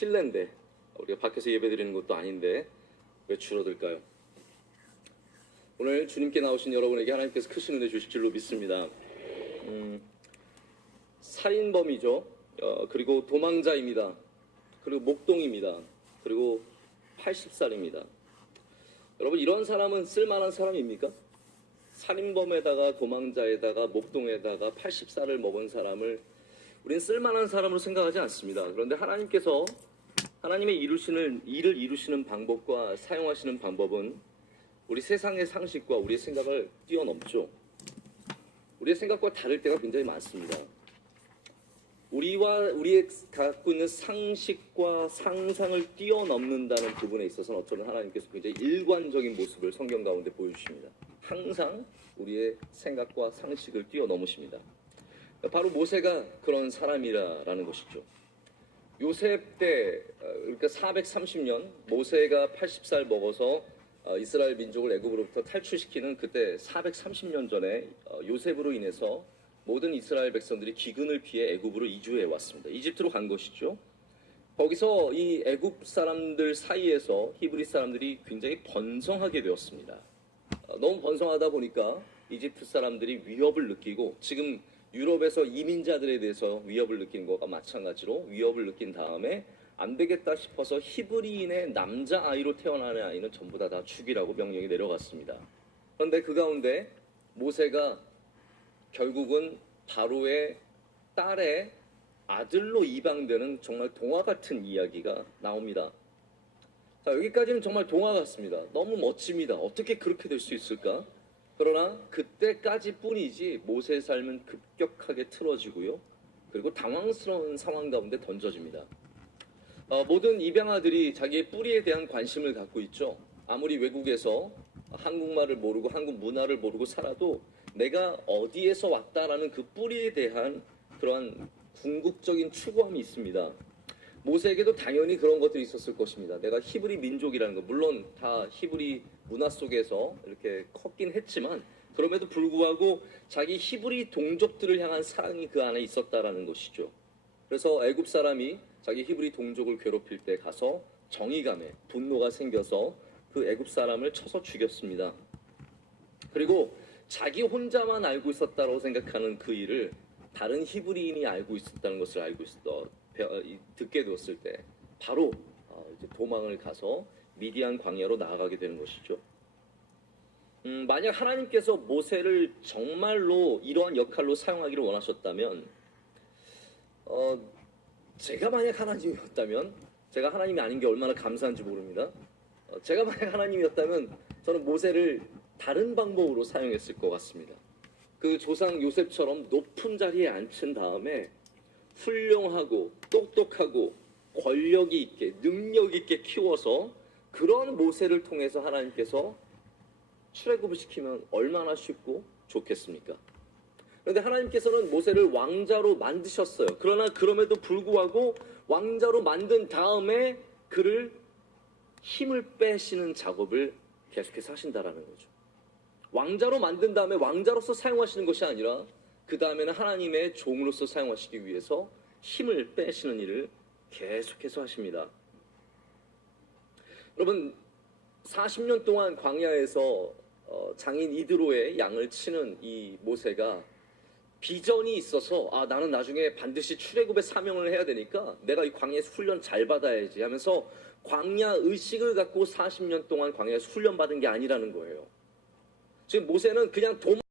실내인데 우리가 밖에서 예배드리는 것도 아닌데 왜 줄어들까요? 오늘 주님께 나오신 여러분에게 하나님께서 크신 은혜 주실 줄로 믿습니다. 살인범이죠. 그리고 도망자입니다. 그리고 목동입니다. 그리고 80살입니다. 여러분, 이런 사람은 쓸만한 사람입니까? 살인범에다가 도망자에다가 목동에다가 80살을 먹은 사람을 우리는 쓸만한 사람으로 생각하지 않습니다. 그런데 하나님께서 하나님의 일을 이루시는 방법과 사용하시는 방법은 우리 세상의 상식과 우리의 생각을 뛰어넘죠. 우리의 생각과 다를 때가 굉장히 많습니다. 우리의 갖고 있는 상식과 상상을 뛰어넘는다는 부분에 있어서는 어쩌면 하나님께서 굉장히 일관적인 모습을 성경 가운데 보여주십니다. 항상 우리의 생각과 상식을 뛰어넘으십니다. 바로 모세가 그런 사람이라는 것이죠. 요셉 때, 그러니까 430년 모세가 80살 먹어서 이스라엘 민족을 애굽으로부터 탈출시키는 그때 430년 전에 요셉으로 인해서 모든 이스라엘 백성들이 기근을 피해 애굽으로 이주해 왔습니다. 이집트로 간 것이죠. 거기서 이 애굽 사람들 사이에서 히브리 사람들이 굉장히 번성하게 되었습니다. 너무 번성하다 보니까 이집트 사람들이 위협을 느끼고, 지금 유럽에서 이민자들에 대해서 위협을 느낀 것과 마찬가지로 위협을 느낀 다음에 안 되겠다 싶어서 히브리인의 남자아이로 태어나는 아이는 전부 다 죽이라고 명령이 내려갔습니다. 그런데 그 가운데 모세가 결국은 바로의 딸의 아들로 입양되는 정말 동화 같은 이야기가 나옵니다. 자, 여기까지는 정말 동화 같습니다. 너무 멋집니다. 어떻게 그렇게 될 수 있을까? 그러나 그때까지 뿐이지 모세의 삶은 급격하게 틀어지고요. 그리고 당황스러운 상황 가운데 던져집니다. 모든 입양아들이 자기의 뿌리에 대한 관심을 갖고 있죠. 아무리 외국에서 한국말을 모르고 한국 문화를 모르고 살아도 내가 어디에서 왔다라는 그 뿌리에 대한 그러한 궁극적인 추구함이 있습니다. 모세에게도 당연히 그런 것들이 있었을 것입니다. 내가 히브리 민족이라는 것, 물론 다 히브리 문화 속에서 이렇게 컸긴 했지만 그럼에도 불구하고 자기 히브리 동족들을 향한 사랑이 그 안에 있었다라는 것이죠. 그래서 애굽 사람이 자기 히브리 동족을 괴롭힐 때 가서 정의감에 분노가 생겨서 그 애굽 사람을 쳐서 죽였습니다. 그리고 자기 혼자만 알고 있었다고 생각하는 그 일을 다른 히브리인이 알고 있었다는 것을 듣게 되었을 때 바로 이제 도망을 가서 미디안 광야로 나아가게 되는 것이죠. 만약 하나님께서 모세를 정말로 이러한 역할로 사용하기를 원하셨다면, 제가 만약 하나님이었다면, 제가 하나님이 아닌 게 얼마나 감사한지 모릅니다. 제가 만약 하나님이었다면 저는 모세를 다른 방법으로 사용했을 것 같습니다. 그 조상 요셉처럼 높은 자리에 앉힌 다음에 훌륭하고 똑똑하고 권력이 있게 능력 있게 키워서 그런 모세를 통해서 하나님께서 출애굽을 시키면 얼마나 쉽고 좋겠습니까? 그런데 하나님께서는 모세를 왕자로 만드셨어요. 그러나 그럼에도 불구하고 왕자로 만든 다음에 그를 힘을 빼시는 작업을 계속해서 하신다라는 거죠. 왕자로 만든 다음에 왕자로서 사용하시는 것이 아니라 그 다음에는 하나님의 종으로서 사용하시기 위해서 힘을 빼시는 일을 계속해서 하십니다. 여러분, 40년 동안 광야에서 장인 이드로의 양을 치는 이 모세가 비전이 있어서 나는 나중에 반드시 출애굽의 사명을 해야 되니까 내가 이 광야에서 훈련 잘 받아야지 하면서 광야 의식을 갖고 40년 동안 광야에서 훈련 받은 게 아니라는 거예요. 지금 모세는 그냥